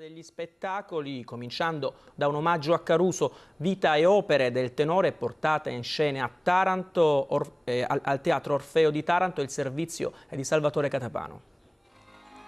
degli spettacoli, cominciando da un omaggio a Caruso, vita e opere del tenore portata in scena a Taranto, al Teatro Orfeo di Taranto. Il servizio è di Salvatore Catapano.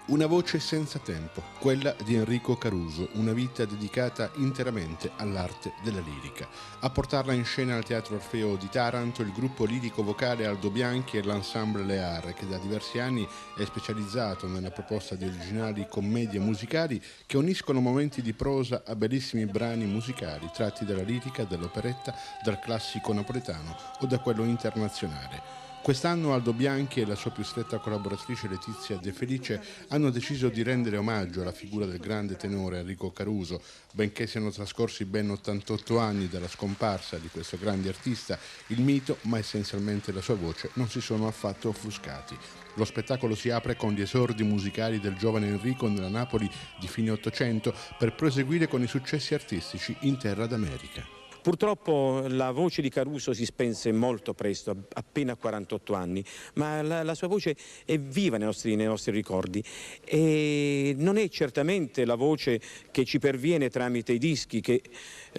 Una voce senza tempo, quella di Enrico Caruso, una vita dedicata interamente all'arte della lirica. A portarla in scena al Teatro Orfeo di Taranto il gruppo lirico-vocale Aldo Bianchi e l'Ensemble Lear, che da diversi anni è specializzato nella proposta di originali commedie musicali che uniscono momenti di prosa a bellissimi brani musicali tratti dalla lirica, dall'operetta, dal classico napoletano o da quello internazionale. Quest'anno Aldo Bianchi e la sua più stretta collaboratrice Letizia De Felice hanno deciso di rendere omaggio alla figura del grande tenore Enrico Caruso. Benché siano trascorsi ben 88 anni dalla scomparsa di questo grande artista, il mito, ma essenzialmente la sua voce, non si sono affatto offuscati. Lo spettacolo si apre con gli esordi musicali del giovane Enrico nella Napoli di fine Ottocento per proseguire con i successi artistici in terra d'America. Purtroppo la voce di Caruso si spense molto presto, appena a 48 anni, ma la sua voce è viva nei nostri ricordi e non è certamente la voce che ci perviene tramite i dischi che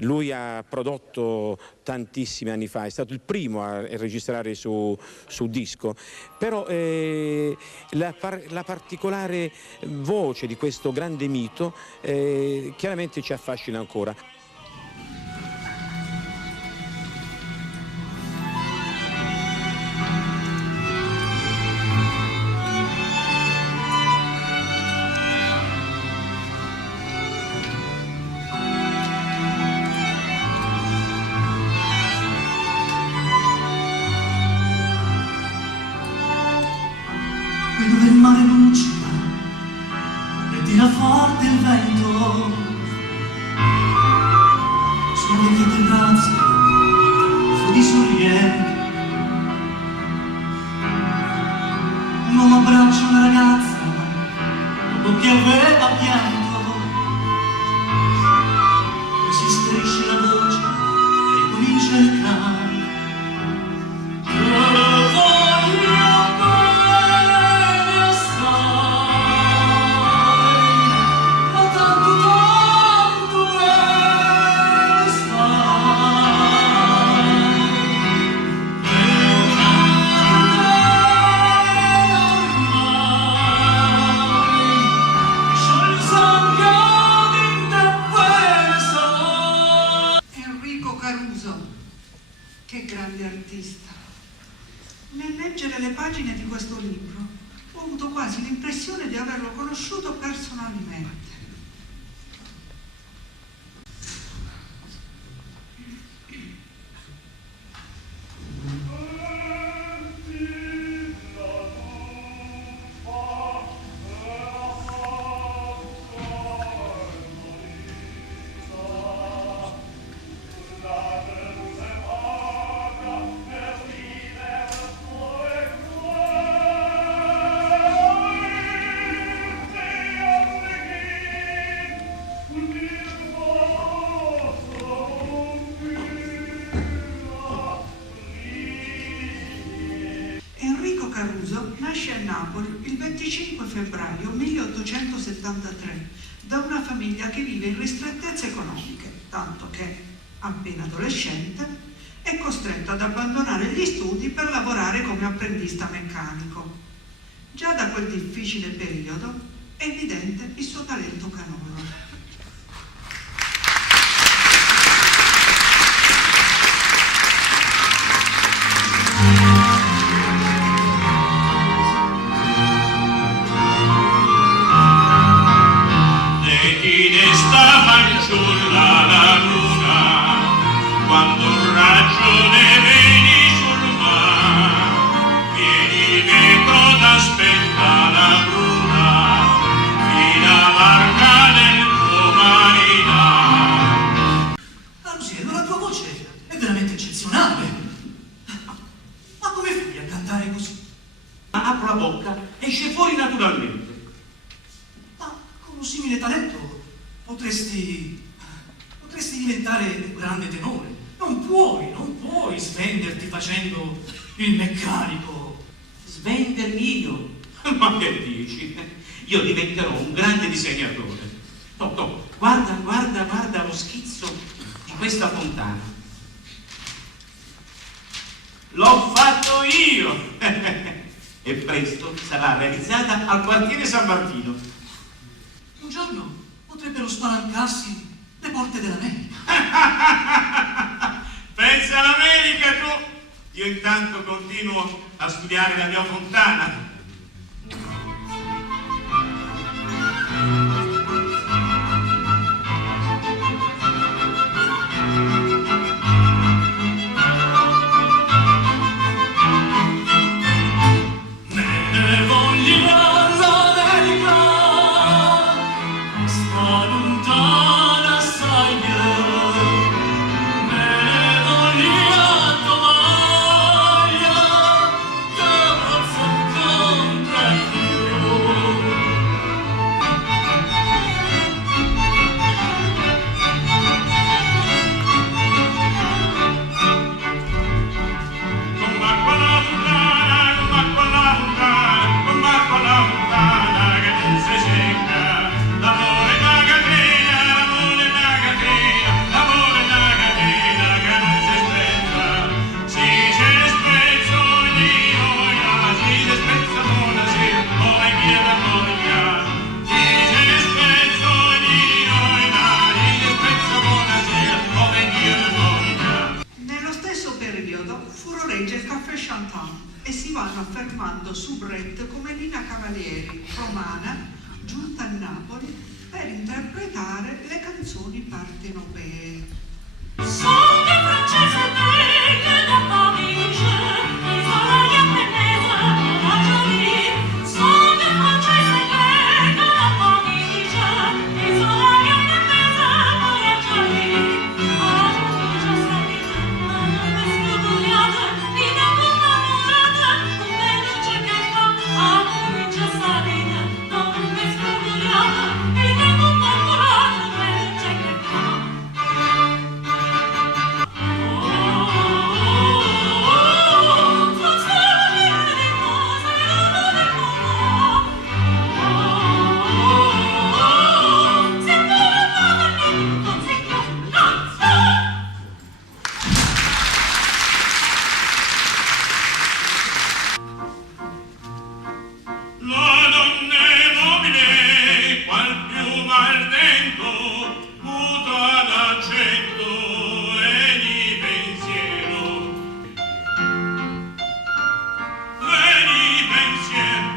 lui ha prodotto tantissimi anni fa. È stato il primo a registrare su disco, però la particolare voce di questo grande mito chiaramente ci affascina ancora. Dove il mare luccica e tira forte il vento, sono le mie terrazze, fuori sorrienti. Un uomo abbraccia una ragazza dopo che aveva pianto, e si strisce la voce e ricomincia il canto. Che grande artista! Nel leggere le pagine di questo libro ho avuto quasi l'impressione di averlo conosciuto personalmente. Enrico Caruso nasce a Napoli il 25 febbraio 1873 da una famiglia che vive in ristrettezze economiche, tanto che, appena adolescente, è costretto ad abbandonare gli studi per lavorare come apprendista meccanico. Già da quel difficile periodo è evidente il suo talento canoro. La luna, quando un raggio ne veni sul mar, vieni il metro d'aspetta la bruna, fino a barca del tuo marinare. Angelo, la tua voce è veramente eccezionale. Ma come fai a cantare così? Ma apro la bocca, esce fuori naturalmente. Ma con un simile talento potresti diventare un grande tenore. Non puoi svenderti facendo il meccanico. Svendermi io? Ma che dici? Io diventerò un grande disegnatore. No, questa fontana. L'ho fatto io e presto sarà realizzata al quartiere San Martino. Un giorno potrebbero spalancarsi le porte dell'America. Pensa all'America tu! Io intanto continuo a studiare la mia fontana. Furoreggia il caffè Chantant e si vanno affermando soubrette come Lina Cavalieri, romana, giunta a Napoli per interpretare le canzoni partenopee. Sono francese belle da Parigi, isola di Apennese, la Jolie. Sono francese belle da Parigi, isola di Apennese, la Jolie. A Parigi salite, alle sfiguriate, vide con amorate, un veloce che fa. A Parigi salite, non mi sfiguriate, vide con amorate, un veloce che fa. La donna è mobile, qual piuma al vento, muta d'accento e di pensiero. E di pensiero.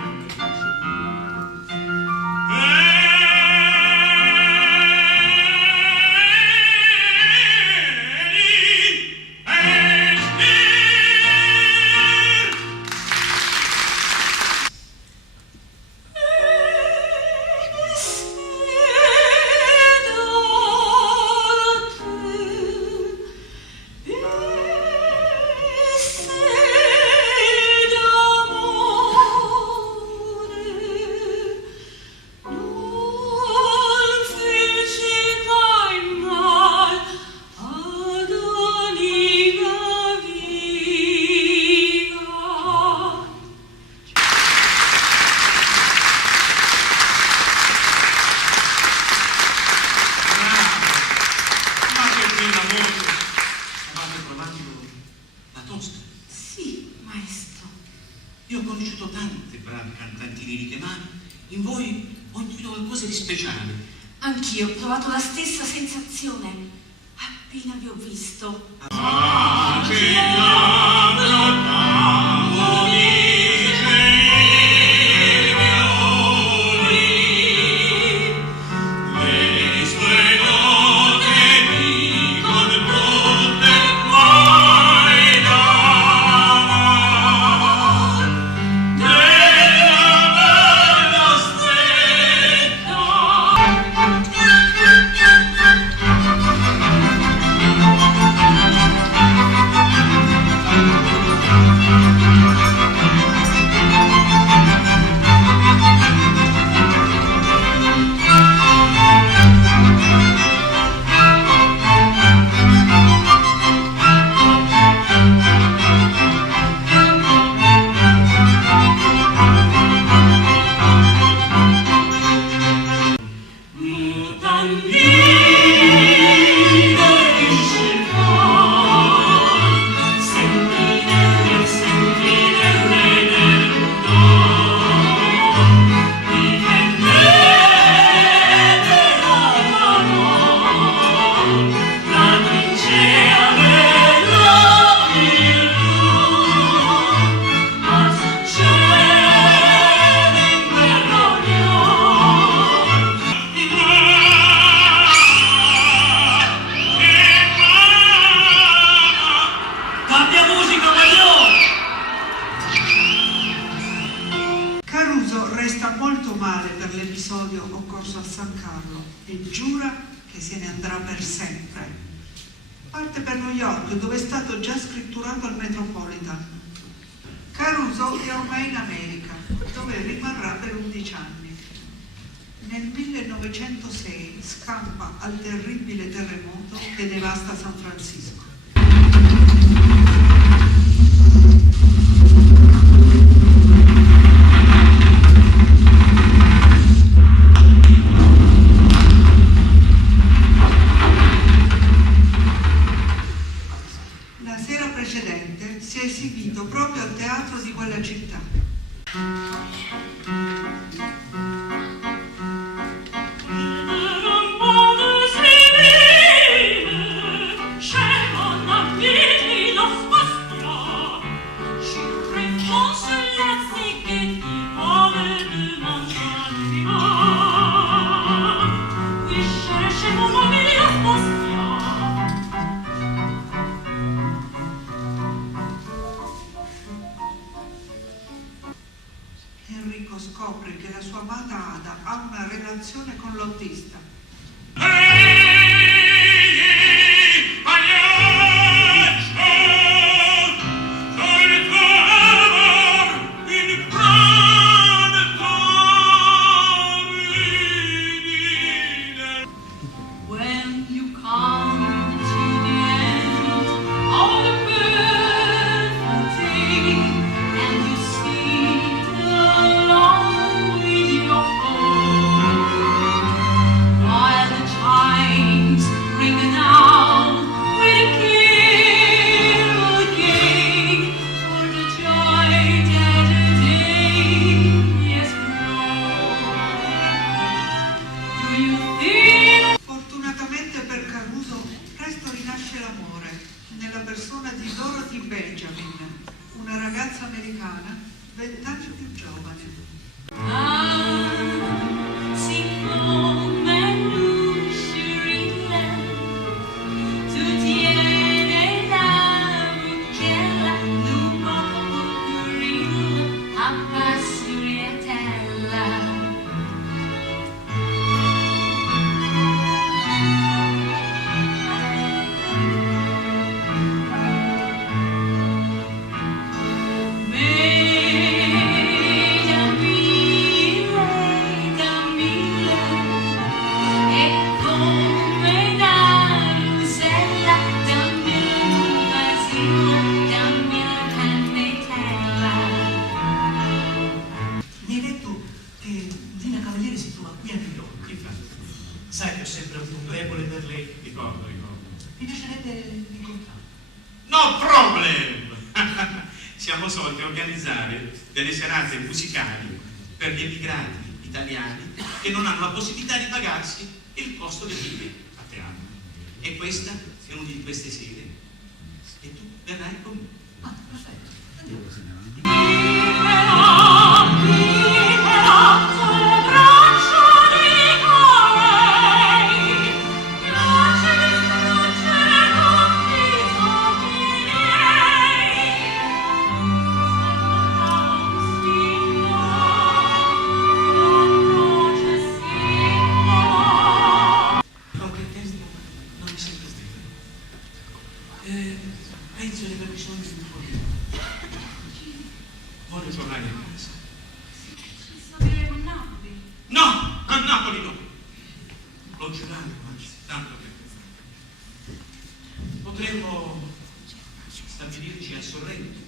Ma che bella voce! Avete provato la tosta? Sì, maestro. Io ho conosciuto tante brave cantanti liriche, ma in voi ho intuito qualcosa di speciale. Anch'io ho provato la stessa sensazione appena vi ho visto. Mutandine e giura che se ne andrà per sempre. Parte per New York, dove è stato già scritturato al Metropolitan. Caruso è ormai in America, dove rimarrà per 11 anni. Nel 1906 scampa al terribile terremoto che devasta San Francisco. La sera precedente si è esibito proprio al teatro di quella città. Enrico scopre che la sua amata Ada ha una relazione con l'autista. When you come to the end of the beautiful day and you sit alone with your phone, while the chimes ring out with a carol gay for the joy that the day has brought, do you feel? Fortunatamente per Caruso presto rinasce l'amore nella persona di Dorothy Benjamin, una ragazza americana 20 anni più giovane. Siccome l'uscirilla tu tieni la bucchella d'un po' purilla a passurietella. Mi hai detto che Lina Cavaliere si trova qui a New York. Infatti, Sai che ho sempre avuto un debole per lei. ricordo. Mi piacerebbe incontrarla. No problem! Siamo soliti organizzare delle serate musicali per gli emigrati italiani che non hanno la possibilità di pagarsi il costo del biglietto a teatro. E questa è una di queste sere. E tu verrai con me. Ah, perfetto. Andiamo. Anche il testo non mi sembra stretto. Penso di aver bisogno di un po' di... Voglio tornare a casa. No, a Napoli no. L'ho giurato, anzi, tanto per potremmo stabilirci a Sorrento,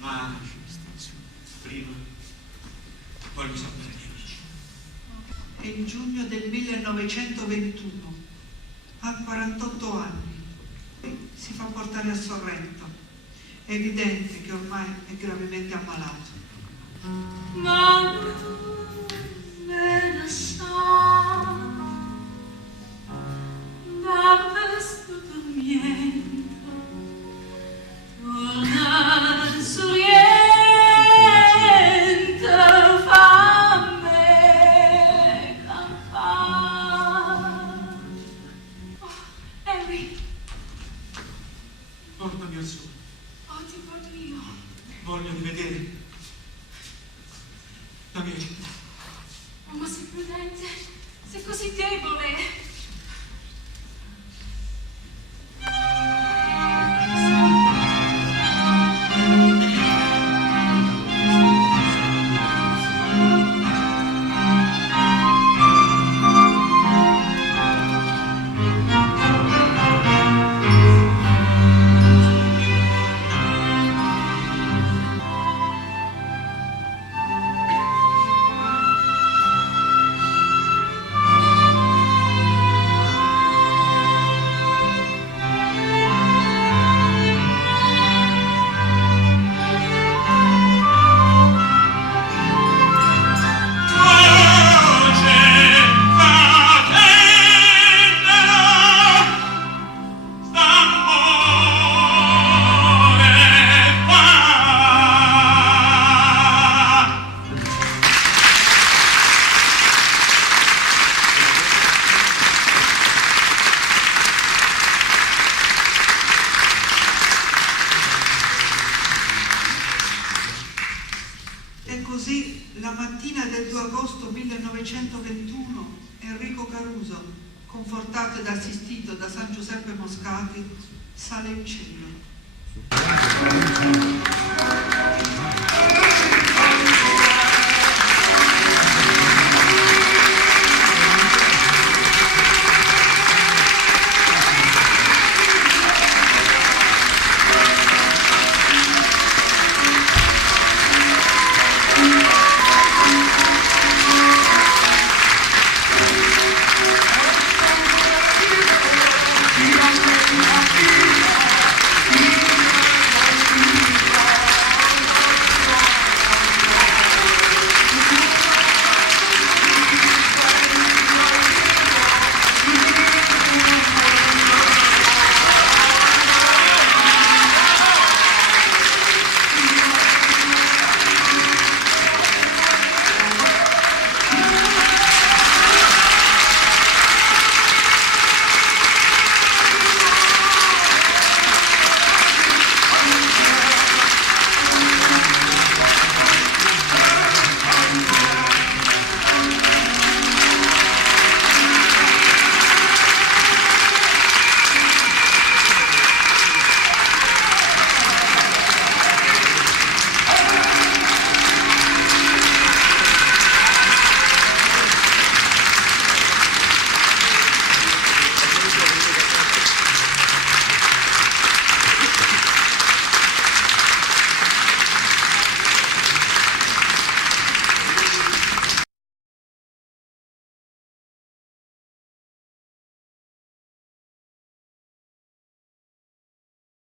ma prima voglio sapere gli amici. È il giugno del 1921, ha 48 anni, si fa portare a Sorrento. È evidente che ormai è gravemente ammalato. Ma me ne sa, da questo dormiento, torna sorriente, fammi campare. Oh, Henry, Portami al sole, oh, ti porto io. voglio rivedere la mia città. Oh, ma sei prudente. Caruso, confortato ed assistito da San Giuseppe Moscati, sale in cielo.